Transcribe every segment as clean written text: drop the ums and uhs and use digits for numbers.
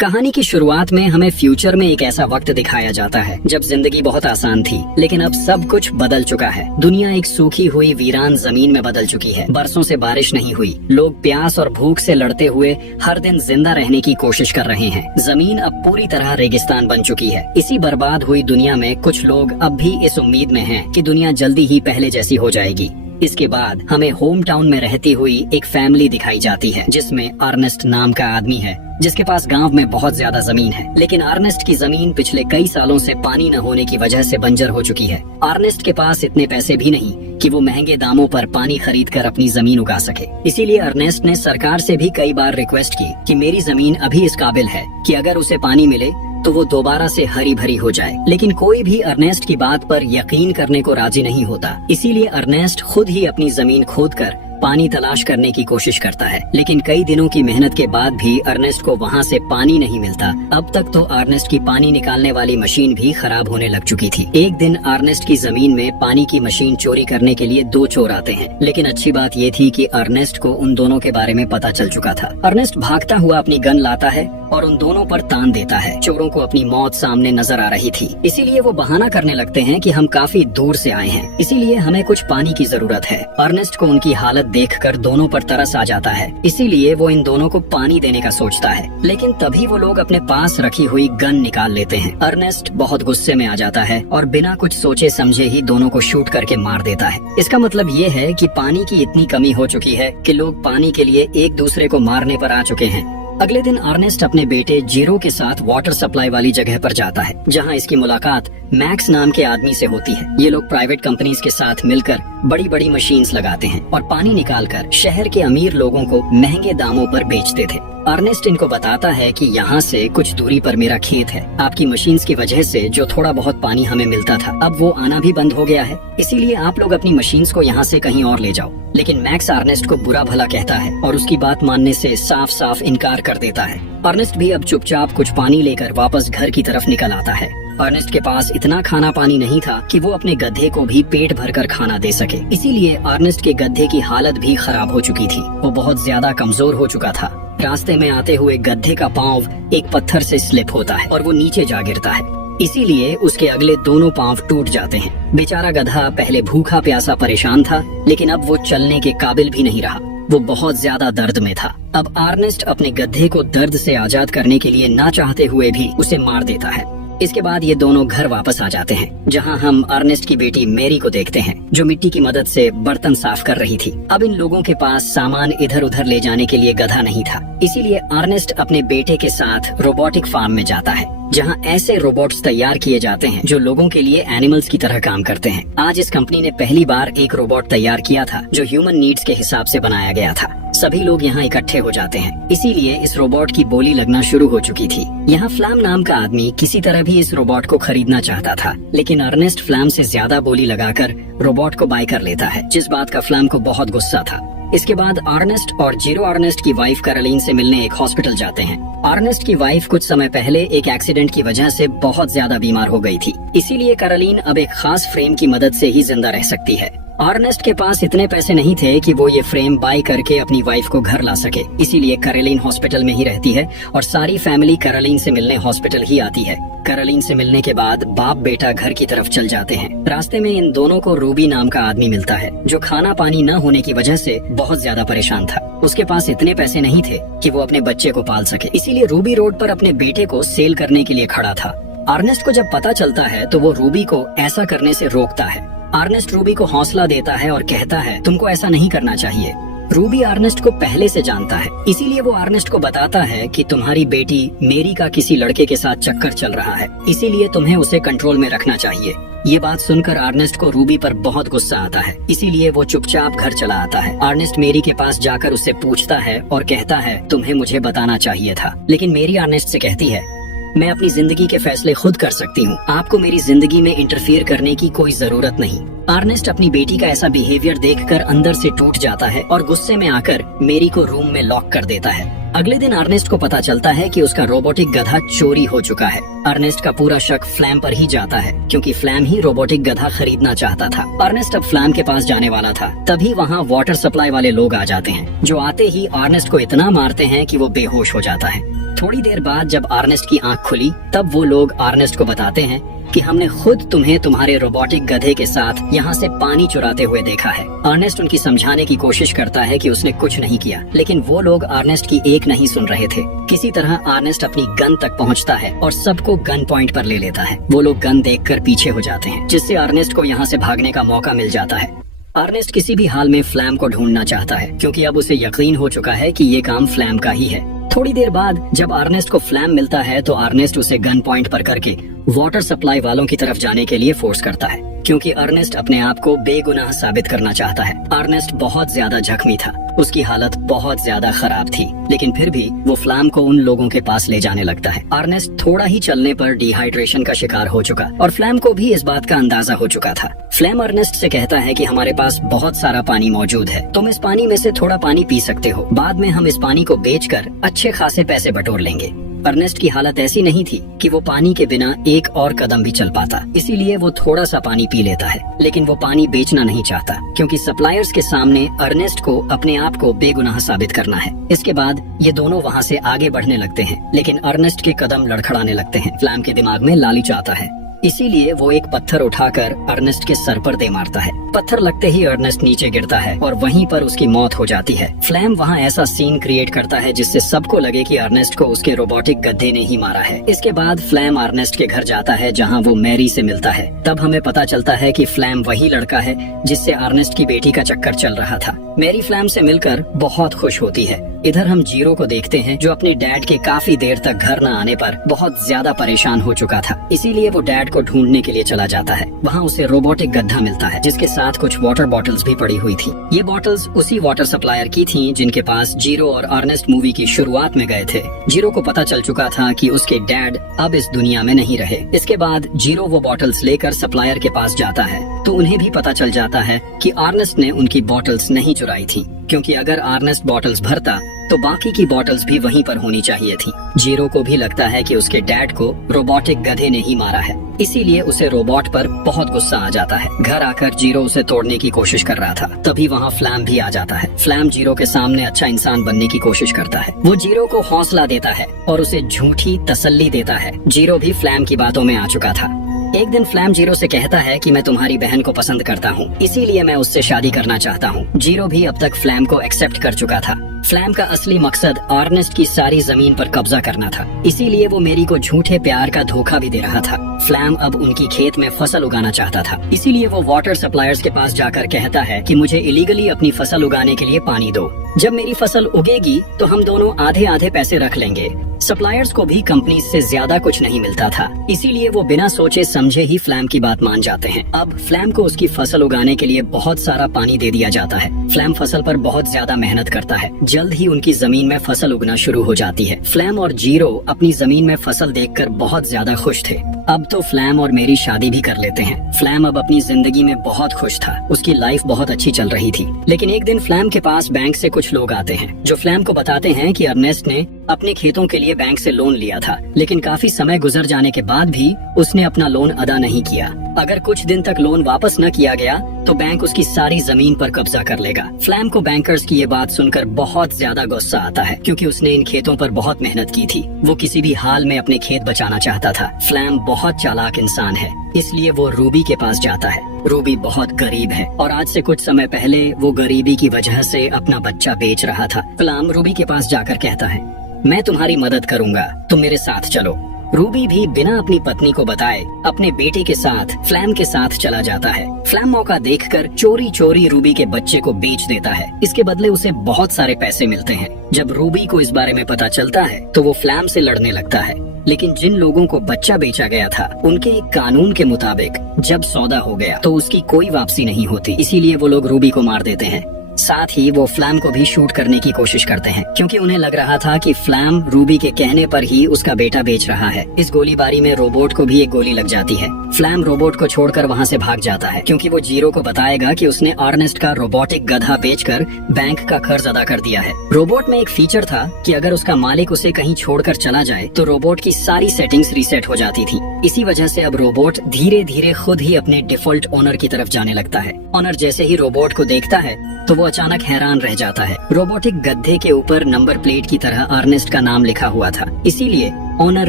कहानी की शुरुआत में हमें फ्यूचर में एक ऐसा वक्त दिखाया जाता है जब जिंदगी बहुत आसान थी, लेकिन अब सब कुछ बदल चुका है। दुनिया एक सूखी हुई वीरान जमीन में बदल चुकी है। बरसों से बारिश नहीं हुई, लोग प्यास और भूख से लड़ते हुए हर दिन जिंदा रहने की कोशिश कर रहे हैं। जमीन अब पूरी तरह रेगिस्तान बन चुकी है। इसी बर्बाद हुई दुनिया में कुछ लोग अब भी इस उम्मीद में हैं कि दुनिया जल्दी ही पहले जैसी हो जाएगी। इसके बाद हमें होम टाउन में रहती हुई एक फैमिली दिखाई जाती है जिसमें अर्नेस्ट नाम का आदमी है, जिसके पास गांव में बहुत ज्यादा जमीन है। लेकिन अर्नेस्ट की जमीन पिछले कई सालों से पानी न होने की वजह से बंजर हो चुकी है। अर्नेस्ट के पास इतने पैसे भी नहीं कि वो महंगे दामों पर पानी खरीद कर अपनी जमीन उगा सके। इसीलिए अर्नेस्ट ने सरकार से भी कई बार रिक्वेस्ट की कि मेरी जमीन अभी इस काबिल है कि अगर उसे पानी मिले तो वो दोबारा से हरी भरी हो जाए। लेकिन कोई भी अर्नेस्ट की बात पर यकीन करने को राजी नहीं होता। इसीलिए अर्नेस्ट खुद ही अपनी जमीन खोदकर पानी तलाश करने की कोशिश करता है। लेकिन कई दिनों की मेहनत के बाद भी अर्नेस्ट को वहाँ से पानी नहीं मिलता। अब तक तो अर्नेस्ट की पानी निकालने वाली मशीन भी खराब होने लग चुकी थी। एक दिन अर्नेस्ट की जमीन में पानी की मशीन चोरी करने के लिए दो चोर आते हैं। लेकिन अच्छी बात ये थी कि अर्नेस्ट को उन दोनों के बारे में पता चल चुका था। अर्नेस्ट भागता हुआ अपनी गन लाता है और उन दोनों पर तान देता है। चोरों को अपनी मौत सामने नजर आ रही थी, इसीलिए वो बहाना करने लगते हैं कि हम काफी दूर से आए हैं, इसीलिए हमें कुछ पानी की जरूरत है। अर्नेस्ट को उनकी हालत देखकर दोनों पर तरस आ जाता है, इसीलिए वो इन दोनों को पानी देने का सोचता है। लेकिन तभी वो लोग अपने पास रखी हुई गन निकाल लेते हैं। अर्नेस्ट बहुत गुस्से में आ जाता है और बिना कुछ सोचे समझे ही दोनों को शूट करके मार देता है। इसका मतलब ये है कि पानी की इतनी कमी हो चुकी है कि लोग पानी के लिए एक दूसरे को मारने पर आ चुके हैं। अगले दिन अर्नेस्ट अपने बेटे जीरो के साथ वाटर सप्लाई वाली जगह पर जाता है, जहां इसकी मुलाकात मैक्स नाम के आदमी से होती है। ये लोग प्राइवेट कंपनीज के साथ मिलकर बड़ी बड़ी मशीन्स लगाते हैं और पानी निकालकर शहर के अमीर लोगों को महंगे दामों पर बेचते थे। अर्नेस्ट इनको बताता है कि यहाँ से कुछ दूरी पर मेरा खेत है। आपकी मशीन्स की वजह से जो थोड़ा बहुत पानी हमें मिलता था, अब वो आना भी बंद हो गया है, इसीलिए आप लोग अपनी मशीन्स को यहाँ से कहीं और ले जाओ। लेकिन मैक्स अर्नेस्ट को बुरा भला कहता है और उसकी बात मानने से साफ साफ इनकार कर देता है। अर्नेस्ट भी अब चुपचाप कुछ पानी लेकर वापस घर की तरफ निकल आता है। अर्नेस्ट के पास इतना खाना पानी नहीं था कि वो अपने गधे को भी पेट भरकर खाना दे सके, इसीलिए अर्नेस्ट के गधे की हालत भी खराब हो चुकी थी। वो बहुत ज्यादा कमजोर हो चुका था। रास्ते में आते हुए गधे का पांव एक पत्थर से स्लिप होता है और वो नीचे जा गिरता है, इसीलिए उसके अगले दोनों पांव टूट जाते हैं। बेचारा गधा पहले भूखा प्यासा परेशान था, लेकिन अब वो चलने के काबिल भी नहीं रहा। वो बहुत ज्यादा दर्द में था। अब अर्नेस्ट अपने गधे को दर्द से आजाद करने के लिए ना चाहते हुए भी उसे मार देता है। इसके बाद ये दोनों घर वापस आ जाते हैं, जहां हम अर्नेस्ट की बेटी मैरी को देखते हैं, जो मिट्टी की मदद से बर्तन साफ कर रही थी। अब इन लोगों के पास सामान इधर उधर ले जाने के लिए गधा नहीं था, इसीलिए अर्नेस्ट अपने बेटे के साथ रोबोटिक फार्म में जाता है, जहां ऐसे रोबोट्स तैयार किए जाते हैं जो लोगों के लिए एनिमल्स की तरह काम करते हैं। आज इस कंपनी ने पहली बार एक रोबोट तैयार किया था जो ह्यूमन नीड्स के हिसाब से बनाया गया था। सभी लोग यहाँ इकट्ठे हो जाते हैं, इसीलिए इस रोबोट की बोली लगना शुरू हो चुकी थी। यहाँ फ्लैम नाम का आदमी किसी तरह भी इस रोबोट को खरीदना चाहता था, लेकिन अर्नेस्ट फ्लैम से ज्यादा बोली लगाकर रोबोट को बाय कर लेता है, जिस बात का फ्लैम को बहुत गुस्सा था। इसके बाद अर्नेस्ट और जीरो अर्नेस्ट की वाइफ कैरोलिन से मिलने एक हॉस्पिटल जाते हैं। अर्नेस्ट की वाइफ कुछ समय पहले एक एक्सीडेंट की वजह से बहुत ज्यादा बीमार हो गई थी, इसीलिए कैरोलिन अब एक खास फ्रेम की मदद से ही जिंदा रह सकती है। अर्नेस्ट के पास इतने पैसे नहीं थे कि वो ये फ्रेम बाय करके अपनी वाइफ को घर ला सके, इसीलिए कैरोलिन हॉस्पिटल में ही रहती है और सारी फैमिली कैरोलिन से मिलने हॉस्पिटल ही आती है। कैरोलिन से मिलने के बाद बाप बेटा घर की तरफ चल जाते हैं। रास्ते में इन दोनों को रूबी नाम का आदमी मिलता है, जो खाना पानी न होने की वजह से बहुत ज्यादा परेशान था। उसके पास इतने पैसे नहीं थे कि वो अपने बच्चे को पाल सके, इसीलिए रूबी रोड पर अपने बेटे को सेल करने के लिए खड़ा था। अर्नेस्ट को जब पता चलता है तो वो रूबी को ऐसा करने से रोकता है। अर्नेस्ट रूबी को हौसला देता है और कहता है तुमको ऐसा नहीं करना चाहिए। रूबी अर्नेस्ट को पहले से जानता है, इसीलिए वो अर्नेस्ट को बताता है कि तुम्हारी बेटी मेरी का किसी लड़के के साथ चक्कर चल रहा है, इसीलिए तुम्हें उसे कंट्रोल में रखना चाहिए। ये बात सुनकर अर्नेस्ट को रूबी पर बहुत गुस्सा आता है, इसीलिए वो चुपचाप घर चला आता है। अर्नेस्ट मेरी के पास जाकर उससे पूछता है और कहता है तुम्हें मुझे बताना चाहिए था, लेकिन मेरी अर्नेस्ट से कहती है मैं अपनी जिंदगी के फैसले खुद कर सकती हूँ, आपको मेरी जिंदगी में इंटरफियर करने की कोई जरूरत नहीं। अर्नेस्ट अपनी बेटी का ऐसा बिहेवियर देखकर अंदर से टूट जाता है और गुस्से में आकर मेरी को रूम में लॉक कर देता है। अगले दिन अर्नेस्ट को पता चलता है कि उसका रोबोटिक गधा चोरी हो चुका है। अर्नेस्ट का पूरा शक फ्लैम पर ही जाता है, क्योंकि फ्लैम ही रोबोटिक गधा खरीदना चाहता था। अर्नेस्ट अब फ्लैम के पास जाने वाला था, तभी वहाँ वाटर सप्लाई वाले लोग आ जाते हैं, जो आते ही अर्नेस्ट को इतना मारते हैं कि वो बेहोश हो जाता है। थोड़ी देर बाद जब अर्नेस्ट की आंख खुली तब वो लोग अर्नेस्ट को बताते हैं कि हमने खुद तुम्हें तुम्हारे रोबोटिक गधे के साथ यहाँ से पानी चुराते हुए देखा है। अर्नेस्ट उनकी समझाने की कोशिश करता है कि उसने कुछ नहीं किया, लेकिन वो लोग अर्नेस्ट की एक नहीं सुन रहे थे। किसी तरह अर्नेस्ट अपनी गन तक पहुँचता है और सबको गन पॉइंट पर ले लेता है। वो लोग गन देखकर पीछे हो जाते हैं, जिससे अर्नेस्ट को यहाँ से भागने का मौका मिल जाता है। अर्नेस्ट किसी भी हाल में फ्लैम को ढूंढना चाहता है, क्योंकि अब उसे यकीन हो चुका है कि ये काम फ्लैम का ही है। थोड़ी देर बाद जब अर्नेस्ट को फ्लैम मिलता है तो अर्नेस्ट उसे गन पॉइंट पर करके वाटर सप्लाई वालों की तरफ जाने के लिए फोर्स करता है, क्योंकि अर्नेस्ट अपने आप को बेगुनाह साबित करना चाहता है। अर्नेस्ट बहुत ज्यादा जख्मी था, उसकी हालत बहुत ज्यादा खराब थी, लेकिन फिर भी वो फ्लैम को उन लोगों के पास ले जाने लगता है। अर्नेस्ट थोड़ा ही चलने पर डिहाइड्रेशन का शिकार हो चुका और फ्लैम को भी इस बात का अंदाजा हो चुका था। फ्लैम अर्नेस्ट से कहता है कि हमारे पास बहुत सारा पानी मौजूद है, तुम इस पानी में से थोड़ा पानी पी सकते हो, बाद में हम इस पानी को बेचकर अच्छे खासे पैसे बटोर लेंगे। अर्नेस्ट की हालत ऐसी नहीं थी कि वो पानी के बिना एक और कदम भी चल पाता, इसीलिए वो थोड़ा सा पानी पी लेता है, लेकिन वो पानी बेचना नहीं चाहता, क्योंकि सप्लायर्स के सामने अर्नेस्ट को अपने आप को बेगुनाह साबित करना है। इसके बाद ये दोनों वहाँ से आगे बढ़ने लगते हैं, लेकिन अर्नेस्ट के कदम लड़खड़ाने लगते हैं। फ्लैम के दिमाग में लालच आता है, इसीलिए वो एक पत्थर उठाकर अर्नेस्ट के सर पर दे मारता है। पत्थर लगते ही अर्नेस्ट नीचे गिरता है और वहीं पर उसकी मौत हो जाती है। फ्लैम वहाँ ऐसा सीन क्रिएट करता है जिससे सबको लगे कि अर्नेस्ट को उसके रोबोटिक गधे ने ही मारा है। इसके बाद फ्लैम अर्नेस्ट के घर जाता है जहाँ वो मैरी से मिलता है। तब हमें पता चलता है कि फ्लैम वही लड़का है जिससे अर्नेस्ट की बेटी का चक्कर चल रहा था। मैरी फ्लैम से मिलकर बहुत खुश होती है। इधर हम जीरो को देखते हैं, जो अपने डैड के काफी देर तक घर न आने पर बहुत ज्यादा परेशान हो चुका था, इसीलिए वो डैड को ढूंढने के लिए चला जाता है। वहाँ उसे रोबोटिक गधा मिलता है, जिसके साथ कुछ वाटर बॉटल्स भी पड़ी हुई थी। ये बॉटल्स उसी वाटर सप्लायर की थीं जिनके पास जीरो और अर्नेस्ट मूवी की शुरुआत में गए थे। जीरो को पता चल चुका था कि उसके डैड अब इस दुनिया में नहीं रहे। इसके बाद जीरो वो बॉटल्स लेकर सप्लायर के पास जाता है, तो उन्हें भी पता चल जाता है कि अर्नेस्ट ने उनकी बॉटल्स नहीं चुराई थी, क्योंकि अगर अर्नेस्ट बॉटल्स भरता तो बाकी की बॉटल्स भी वहीं पर होनी चाहिए थी। जीरो को भी लगता है कि उसके डैड को रोबोटिक गधे ने ही मारा है, इसीलिए उसे रोबोट पर बहुत गुस्सा आ जाता है। घर आकर जीरो उसे तोड़ने की कोशिश कर रहा था, तभी वहाँ फ्लैम भी आ जाता है। फ्लैम जीरो के सामने अच्छा इंसान बनने की कोशिश करता है। वो जीरो को हौसला देता है और उसे झूठी तसल्ली देता है। जीरो भी फ्लैम की बातों में आ चुका था। एक दिन फ्लैम जीरो से कहता है कि मैं तुम्हारी बहन को पसंद करता हूँ, इसीलिए मैं उससे शादी करना चाहता हूँ। जीरो भी अब तक फ्लैम को एक्सेप्ट कर चुका था। फ्लैम का असली मकसद अर्नेस्ट की सारी जमीन पर कब्जा करना था, इसीलिए वो मेरी को झूठे प्यार का धोखा भी दे रहा था। फ्लैम अब उनकी खेत में फसल उगाना चाहता था, इसीलिए वो वाटर सप्लायर्स के पास जाकर कहता है कि मुझे इलीगली अपनी फसल उगाने के लिए पानी दो। जब मेरी फसल उगेगी तो हम दोनों आधे आधे पैसे रख लेंगे। सप्लायर्स को भी कंपनी से ज्यादा कुछ नहीं मिलता था, इसीलिए वो बिना सोचे समझे ही फ्लैम की बात मान जाते हैं। अब फ्लैम को उसकी फसल उगाने के लिए बहुत सारा पानी दे दिया जाता है। फ्लैम फसल पर बहुत ज्यादा मेहनत करता है। जल्द ही उनकी जमीन में फसल उगना शुरू हो जाती है। फ्लैम और जीरो अपनी जमीन में फसल देखकर बहुत ज्यादा खुश थे। अब तो फ्लैम और मेरी शादी भी कर लेते हैं। फ्लैम अब अपनी जिंदगी में बहुत खुश था, उसकी लाइफ बहुत अच्छी चल रही थी। लेकिन एक दिन फ्लैम के पास बैंक से कुछ लोग आते हैं, जो फ्लैम को बताते हैं कि अर्नेस्ट ने अपने खेतों के लिए बैंक से लोन लिया था, लेकिन काफी समय गुजर जाने के बाद भी उसने अपना लोन अदा नहीं किया। अगर कुछ दिन तक लोन वापस न किया गया तो बैंक उसकी सारी जमीन पर कब्जा कर लेगा। फ्लैम को बैंकर्स की ये बात सुनकर बहुत ज्यादा गुस्सा आता है, क्योंकि उसने इन खेतों पर बहुत मेहनत की थी। वो किसी भी हाल में अपने खेत बचाना चाहता था। फ्लैम बहुत चालाक इंसान है, इसलिए वो रूबी के पास जाता है। रूबी बहुत गरीब है और आज से कुछ समय पहले वो गरीबी की वजह से अपना बच्चा बेच रहा था। फ्लैम रूबी के पास जाकर कहता है, मैं तुम्हारी मदद करूंगा, तुम मेरे साथ चलो। रूबी भी बिना अपनी पत्नी को बताए अपने बेटे के साथ फ्लैम के साथ चला जाता है। फ्लैम मौका देखकर चोरी चोरी रूबी के बच्चे को बेच देता है। इसके बदले उसे बहुत सारे पैसे मिलते हैं। जब रूबी को इस बारे में पता चलता है तो वो फ्लैम से लड़ने लगता है, लेकिन जिन लोगों को बच्चा बेचा गया था उनके कानून के मुताबिक जब सौदा हो गया तो उसकी कोई वापसी नहीं होती, इसीलिए वो लोग रूबी को मार देते हैं। साथ ही वो फ्लैम को भी शूट करने की कोशिश करते हैं, क्योंकि उन्हें लग रहा था कि फ्लैम रूबी के कहने पर ही उसका बेटा बेच रहा है। इस गोलीबारी में रोबोट को भी एक गोली लग जाती है। फ्लैम रोबोट को छोड़कर वहाँ से भाग जाता है, क्योंकि वो जीरो को बताएगा कि उसने अर्नेस्ट का रोबोटिक गधा बेचकर बैंक का कर्ज अदा कर दिया है। रोबोट में एक फीचर था कि अगर उसका मालिक उसे कहीं छोड़कर चला जाए तो रोबोट की सारी सेटिंग्स रीसेट हो जाती थी। इसी वजह से अब रोबोट धीरे धीरे खुद ही अपने डिफॉल्ट ओनर की तरफ जाने लगता है। ओनर जैसे ही रोबोट को देखता है तो वो वो अचानक हैरान रह जाता है। रोबोटिक गधे के ऊपर नंबर प्लेट की तरह अर्नेस्ट का नाम लिखा हुआ था, इसीलिए ओनर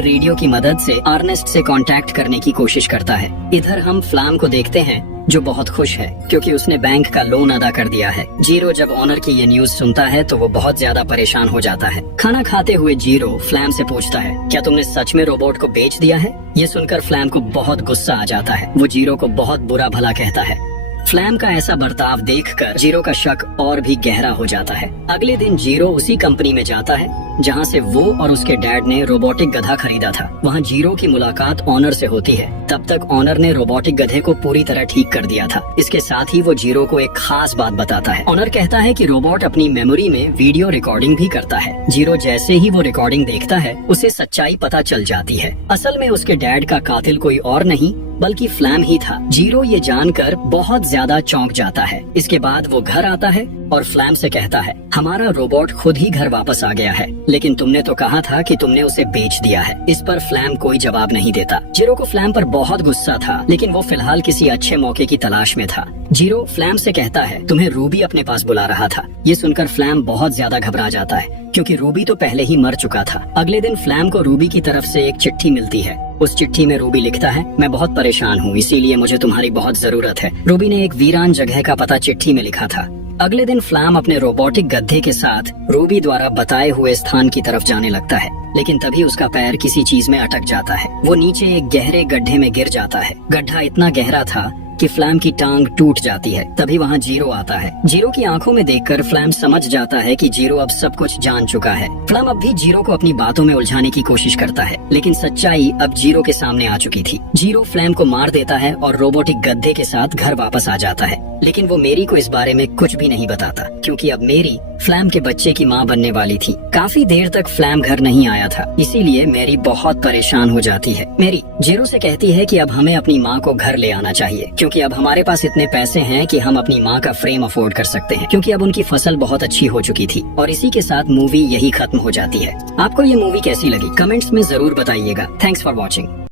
रेडियो की मदद से अर्नेस्ट से कांटेक्ट करने की कोशिश करता है। इधर हम फ्लैम को देखते हैं जो बहुत खुश है क्योंकि उसने बैंक का लोन अदा कर दिया है। जीरो जब ओनर की ये न्यूज सुनता है तो वो बहुत ज्यादा परेशान हो जाता है। खाना खाते हुए जीरो फ्लैम से पूछता है, क्या तुमने सच में रोबोट को बेच दिया है? ये सुनकर फ्लैम को बहुत गुस्सा आ जाता है। वो जीरो को बहुत बुरा भला कहता है। फ्लैम का ऐसा बर्ताव देखकर जीरो का शक और भी गहरा हो जाता है। अगले दिन जीरो उसी कंपनी में जाता है जहां से वो और उसके डैड ने रोबोटिक गधा खरीदा था। वहां जीरो की मुलाकात ऑनर से होती है। तब तक ऑनर ने रोबोटिक गधे को पूरी तरह ठीक कर दिया था। इसके साथ ही वो जीरो को एक खास बात बताता है। ऑनर कहता है कि रोबोट अपनी मेमोरी में वीडियो रिकॉर्डिंग भी करता है। जीरो जैसे ही वो रिकॉर्डिंग देखता है उसे सच्चाई पता चल जाती है। असल में उसके डैड का कातिल कोई और नहीं बल्कि फ्लैम ही था। जीरो ये जानकर बहुत ज्यादा चौंक जाता है। इसके बाद वो घर आता है और फ्लैम से कहता है, हमारा रोबोट खुद ही घर वापस आ गया है, लेकिन तुमने तो कहा था कि तुमने उसे बेच दिया है। इस पर फ्लैम कोई जवाब नहीं देता। जीरो को फ्लैम पर बहुत गुस्सा था, लेकिन वो फिलहाल किसी अच्छे मौके की तलाश में था। जीरो फ्लैम से कहता है, तुम्हें रूबी अपने पास बुला रहा था। ये सुनकर फ्लैम बहुत ज्यादा घबरा जाता है क्योंकि रूबी तो पहले ही मर चुका था। अगले दिन फ्लैम को रूबी की तरफ से एक चिट्ठी मिलती है। उस चिट्ठी में रूबी लिखता है, मैं बहुत परेशान हूँ, इसीलिए मुझे तुम्हारी बहुत जरूरत है। रूबी ने एक वीरान जगह का पता चिट्ठी में लिखा था। अगले दिन फ्लैम अपने रोबोटिक गधे के साथ रूबी द्वारा बताए हुए स्थान की तरफ जाने लगता है, लेकिन तभी उसका पैर किसी चीज में अटक जाता है। वो नीचे एक गहरे गड्ढे में गिर जाता है। गड्ढा इतना गहरा था कि फ्लैम की टांग टूट जाती है। तभी वहाँ जीरो आता है। जीरो की आंखों में देखकर फ्लैम समझ जाता है कि जीरो अब सब कुछ जान चुका है। फ्लैम अब भी जीरो को अपनी बातों में उलझाने की कोशिश करता है, लेकिन सच्चाई अब जीरो के सामने आ चुकी थी। जीरो फ्लैम को मार देता है और रोबोटिक गधे के साथ घर वापस आ जाता है, लेकिन वो मेरी को इस बारे में कुछ भी नहीं बताता क्योंकि अब मेरी फ्लैम के बच्चे की माँ बनने वाली थी। काफी देर तक फ्लैम घर नहीं आया था, इसीलिए मेरी बहुत परेशान हो जाती है। मेरी जीरो से कहती है कि अब हमें अपनी माँ को घर ले आना चाहिए क्योंकि अब हमारे पास इतने पैसे हैं कि हम अपनी माँ का फ्रेम अफोर्ड कर सकते हैं, क्योंकि अब उनकी फसल बहुत अच्छी हो चुकी थी। और इसी के साथ मूवी यही खत्म हो जाती है। आपको ये मूवी कैसी लगी कमेंट्स में जरूर बताइएगा। Thanks for watching.